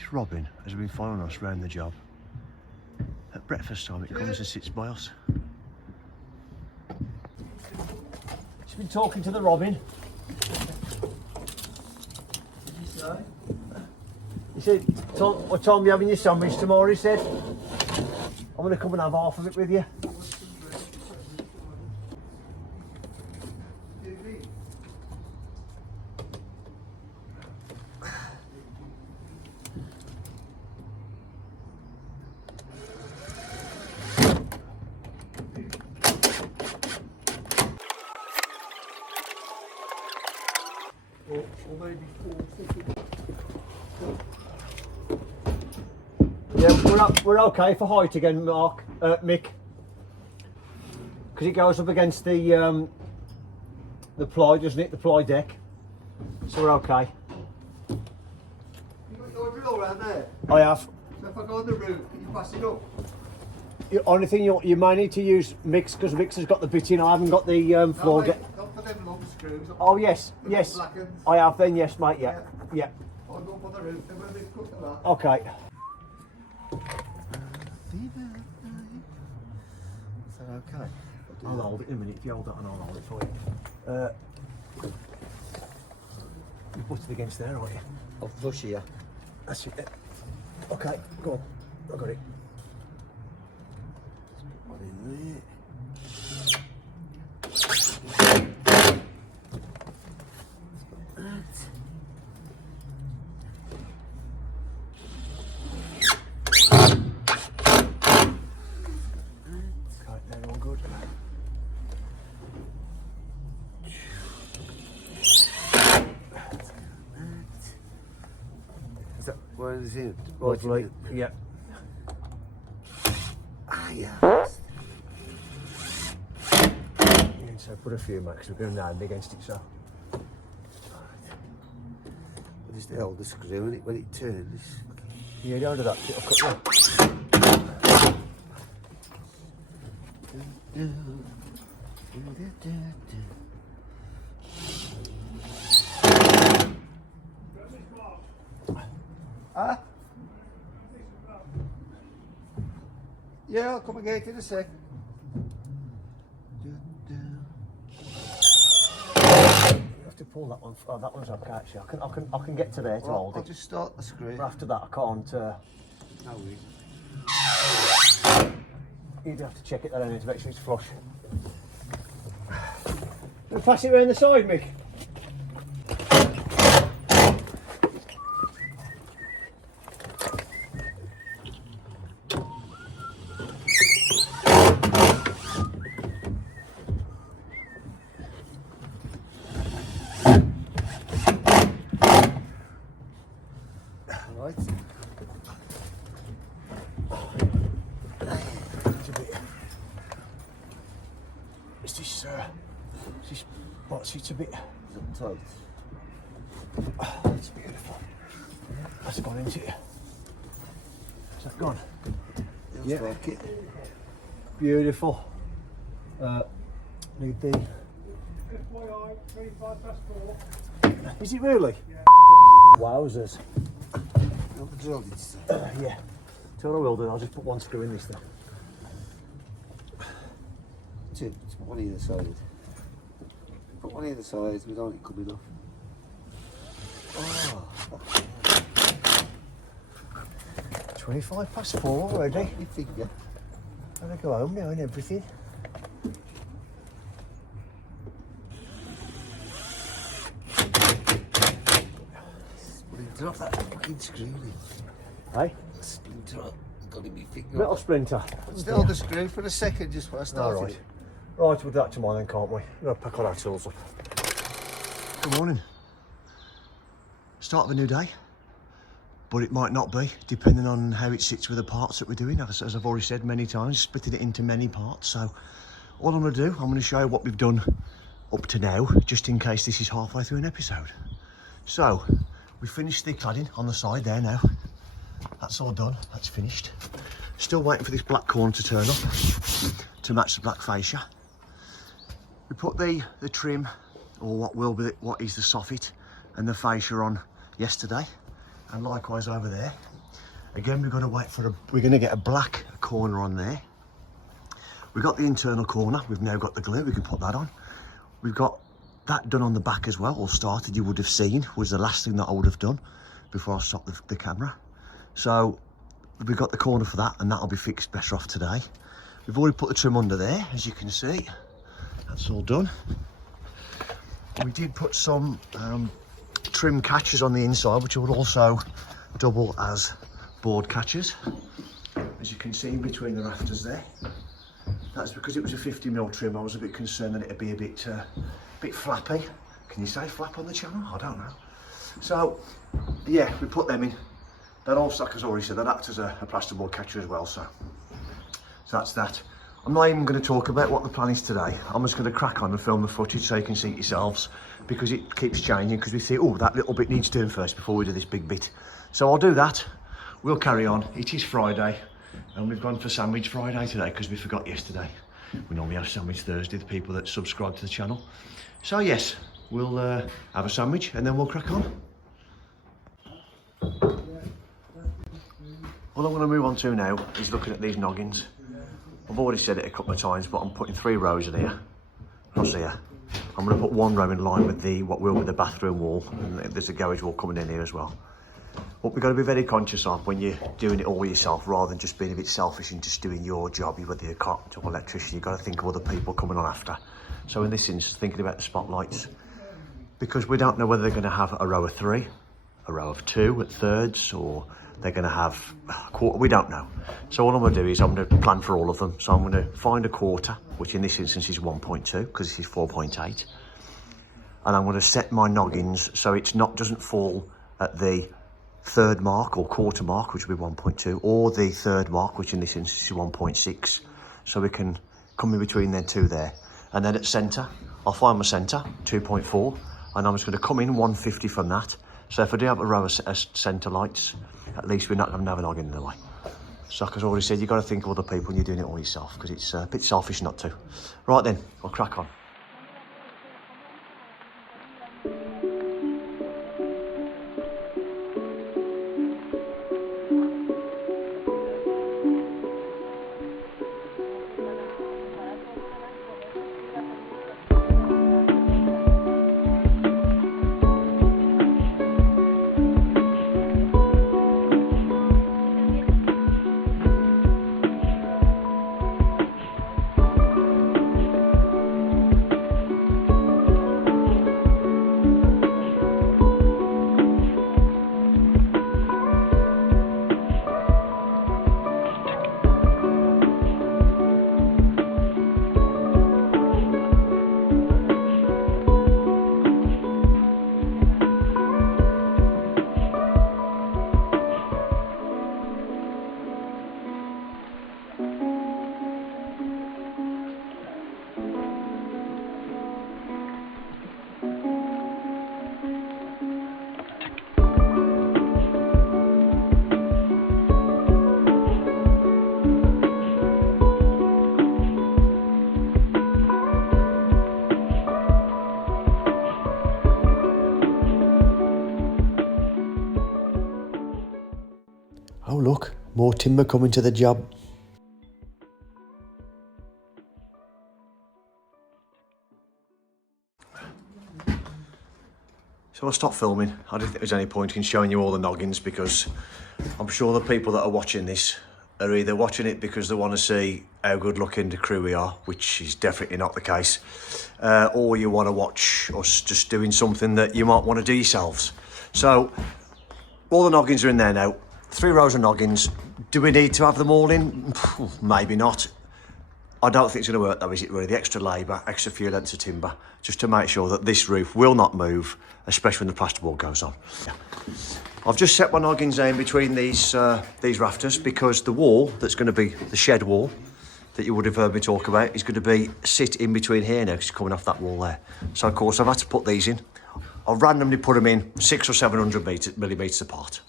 This robin has been following us round the job. At breakfast time it comes and sits by us. She's been talking to the robin. He said, what time are you having your sandwich tomorrow? He said, I'm going to come and have half of it with you. Yeah, we're okay for height again, Mick, because it goes up against the ply, doesn't it? The ply deck, so we're okay. You got your drill around there? I have. So if I go on the roof, can you pass it up? The only thing you may need to use Mick's, because Mick's has got the bit in. I haven't got the floor deck. Not for them long screws. Oh yes, yes. I have then, yes, mate. Yeah, yeah. I'll go up on the roof. Then when they cut them out. Okay. Is that okay? I'll hold it in a minute. If you hold that, and I'll hold it for you. You put it against there, aren't you? I'll flush here. That's it. Okay, go on. I got it. What in there? Okay, they're all good. Is that what is it? Lovely. Yeah. Ah, yeah. So put a few max. We're going to land against it. So. What is the elder screw when it turns? Yeah, down to that. It'll cut Huh? Yeah, I'll come and get it in a sec. You have to pull that one. Oh, that one's okay. Actually, I can get to there to hold I'll it. just start the screw. But after that, I can't. No worries. You'd have to check it then to make sure it's flush. We'll pass it around the side, Mick. Right. It's a bit. Is it tight? Oh, it's beautiful. That's gone into it. Is that gone? Yeah. Like it. Beautiful. Need the. FYI, 25 past 4. Is it really? Yeah. Wowzers. Not the drill, it's Yeah. So what I will do, I'll just put one screw in this then. two. It's one either side. Put one either side without it coming off. Oh. 25 past 4 already. You finger. Gotta go home now and everything. Splinter off that fucking screw. Hey? Splinter off. Got in my finger. Metal splinter. Still the screw for a second just while I started. Alright. Right, we'll do that tomorrow then, can't we? We'll pack all our tools up. Good morning. Start of a new day. But it might not be, depending on how it sits with the parts that we're doing. As I've already said many times, splitting it into many parts. So all I'm going to do, I'm going to show you what we've done up to now, just in case this is halfway through an episode. So we finished the cladding on the side there now. That's all done, that's finished. Still waiting for this black corner to turn up to match the black fascia. We put the trim, or what is the soffit, and the fascia on yesterday. And likewise over there. Again, we've got to wait for we're going to get a black corner on there. We've got the internal corner. We've now got the glue. We can put that on. We've got that done on the back as well, or started. You would have seen was the last thing that I would have done before I stopped the camera. So we've got the corner for that, and that'll be fixed better off today. We've already put the trim under there, as you can see. That's all done. We did put some trim catches on the inside, which will also double as board catches, as you can see in between the rafters there. That's because it was a 50mm trim. I was a bit concerned that it'd be a bit flappy. Can you say flap on the channel? I don't know. So yeah, we put them in. That old stack, as already said, that acts as a plasterboard catcher as well. So that's that. I'm not even going to talk about what the plan is today. I'm just going to crack on and film the footage so you can see it yourselves, because it keeps changing, because we see, oh, that little bit needs doing first before we do this big bit. So I'll do that. We'll carry on. It is Friday, and we've gone for Sandwich Friday today because we forgot yesterday. We normally have Sandwich Thursday, the people that subscribe to the channel. So yes, we'll have a sandwich and then we'll crack on. What I'm going to move on to now is looking at these noggins. I've already said it a couple of times, but I'm putting 3 rows in here, across here. I'm going to put 1 row in line with what will be the bathroom wall, and there's a garage wall coming in here as well. What we've got to be very conscious of when you're doing it all yourself, rather than just being a bit selfish and just doing your job, whether you're a carpenter or electrician, you've got to think of other people coming on after. So in this instance, thinking about the spotlights, because we don't know whether they're going to have a row of 3, a row of 2 at thirds, or they're going to have a quarter. We don't know. So all I'm going to do is I'm going to plan for all of them. So I'm going to find a quarter, which in this instance is 1.2, because this is 4.8. And I'm going to set my noggins so it's not, doesn't fall at the 3rd mark or quarter mark, which will be 1.2, or the 3rd mark, which in this instance is 1.6. So we can come in between them 2 there. And then at centre, I'll find my centre, 2.4, and I'm just going to come in 150 from that. So if I do have a row of centre lights, at least we're not going to have a noggin in the way. So, as I already said, you've got to think of other people when you're doing it all yourself, because it's a bit selfish not to. Right then, I'll crack on. Oh look, more timber coming to the job. So I'll stop filming. I didn't think there was any point in showing you all the noggins, because I'm sure the people that are watching this are either watching it because they want to see how good looking the crew we are, which is definitely not the case, or you want to watch us just doing something that you might want to do yourselves. So all the noggins are in there now. 3 rows of noggins. Do we need to have them all in? Maybe not. I don't think it's going to work though, is it really? The extra labour, extra few lengths of timber, just to make sure that this roof will not move, especially when the plasterboard goes on. Yeah. I've just set my noggins in between these rafters, because the wall that's going to be the shed wall that you would have heard me talk about is going to be sit in between here now, because it's coming off that wall there. So of course I've had to put these in. I've randomly put them in 600 or 700 millimetres apart.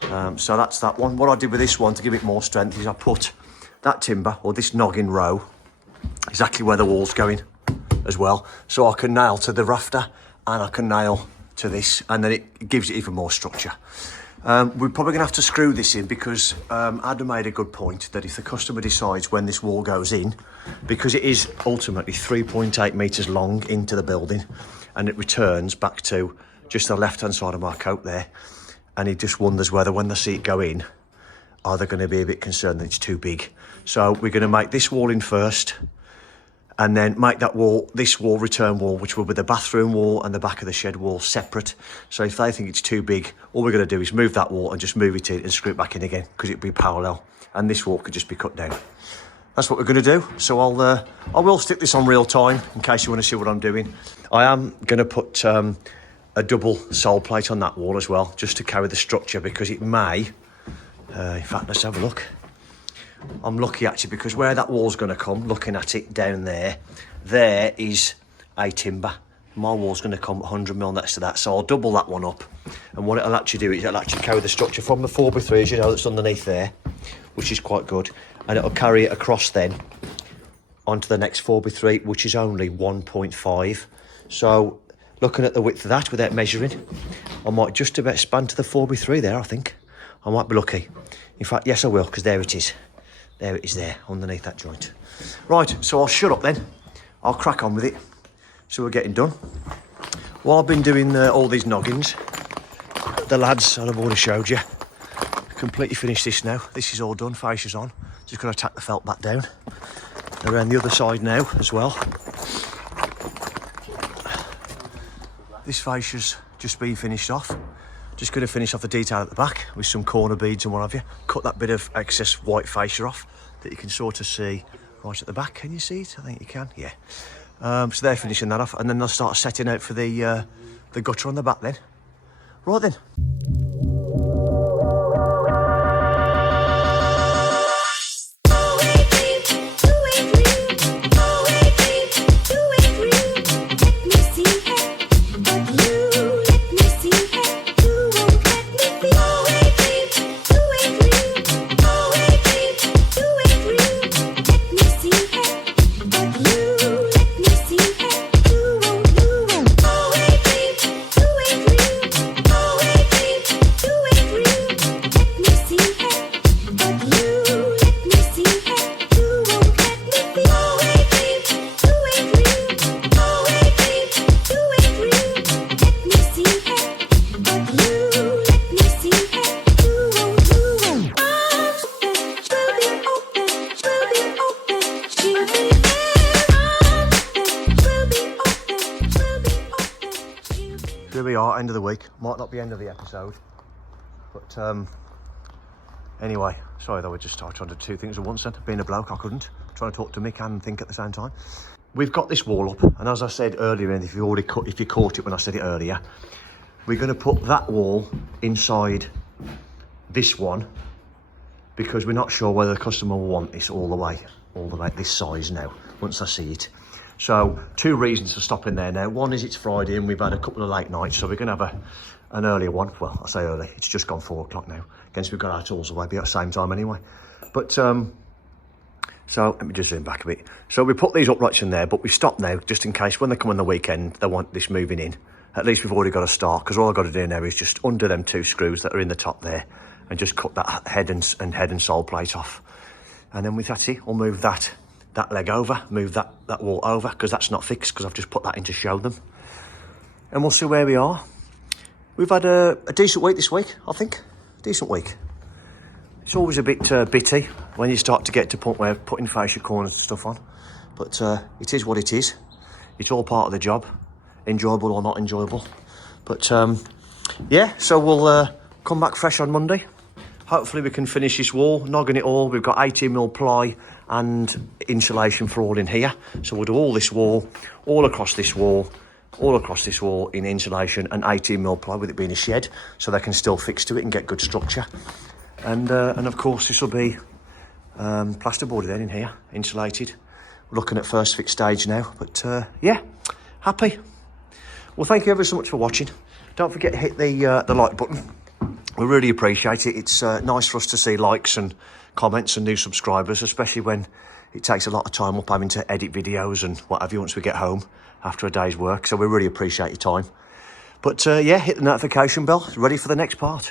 So that's that one. What I did with this one to give it more strength is I put that timber, or this noggin row, exactly where the wall's going as well. So I can nail to the rafter and I can nail to this, and then it gives it even more structure. We're probably going to have to screw this in because Adam made a good point that if the customer decides when this wall goes in, because it is ultimately 3.8 metres long into the building and it returns back to just the left-hand side of my coat there, and he just wonders whether when they see it go in, are they going to be a bit concerned that it's too big. So we're going to make this wall in first, and then make that wall, this wall, return wall, which will be the bathroom wall and the back of the shed wall, separate. So if they think it's too big, all we're going to do is move that wall and just move it in and screw it back in again, because it'd be parallel, and this wall could just be cut down. That's what we're going to do. So I will stick this on real time in case you want to see what I'm doing. I am going to put a double sole plate on that wall as well, just to carry the structure, because it may, in fact, let's have a look. I'm lucky actually, because where that wall's going to come, looking at it down there is a timber. My wall's going to come 100mm next to that, so I'll double that one up. And what it'll actually do is it'll actually carry the structure from the 4x3, as you know, that's underneath there, which is quite good. And it'll carry it across then onto the next 4x3, which is only 1.5. So looking at the width of that without measuring, I might just about span to the 4x3 there, I think. I might be lucky. In fact, yes, I will, because there it is. There it is there, underneath that joint. Right, so I'll shut up then. I'll crack on with it. So we're getting done. While I've been doing all these noggins, the lads, I've already showed you, completely finished this now. This is all done, fascia's on. Just going to tack the felt back down. Around the other side now as well. This fascia's just been finished off. Just going to finish off the detail at the back with some corner beads and what have you. Cut that bit of excess white fascia off that you can sort of see right at the back. Can you see it? I think you can, yeah. So they're finishing that off, and then they'll start setting out for the gutter on the back then. Right then. Here we are, end of the week. Might not be end of the episode, but anyway, sorry though, I just started trying to do two things at once then. Being a bloke, I couldn't. Trying to talk to Mick and think at the same time. We've got this wall up, and as I said earlier, and if you caught it when I said it earlier, we're going to put that wall inside this one, because we're not sure whether the customer will want this all the way this size now, once I see it. So, two reasons for stopping there now. One is it's Friday and we've had a couple of late nights, so we're going to have an earlier one. Well, I say early, it's just gone 4 o'clock now. Against we've got our tools away, be at the same time anyway. But, so, let me just zoom back a bit. So we put these uprights in there, but we stop now, just in case when they come on the weekend, they want this moving in. At least we've already got a start, because all I've got to do now is just under them 2 screws that are in the top there, and just cut that head and sole plate off. And then with that, we'll move that leg over, move that wall over, because that's not fixed, because I've just put that in to show them. And we'll see where we are. We've had a decent week this week, I think. Decent week. It's always a bit bitty when you start to get to the point where putting fascia corners and stuff on. But it is what it is. It's all part of the job, enjoyable or not enjoyable. But yeah, so we'll come back fresh on Monday. Hopefully we can finish this wall, noggin it all. We've got 18mm ply and insulation for all in here. So we'll do all this wall, all across this wall in insulation and 18mm ply, with it being a shed, so they can still fix to it and get good structure. And of course this will be plasterboarded then in here, insulated. We're looking at first fix stage now, but yeah, happy. Well, thank you ever so much for watching. Don't forget to hit the like button. We really appreciate it. It's nice for us to see likes and comments and new subscribers, especially when it takes a lot of time up having to edit videos and what have you once we get home after a day's work. So we really appreciate your time. But yeah, hit the notification bell. Ready for the next part.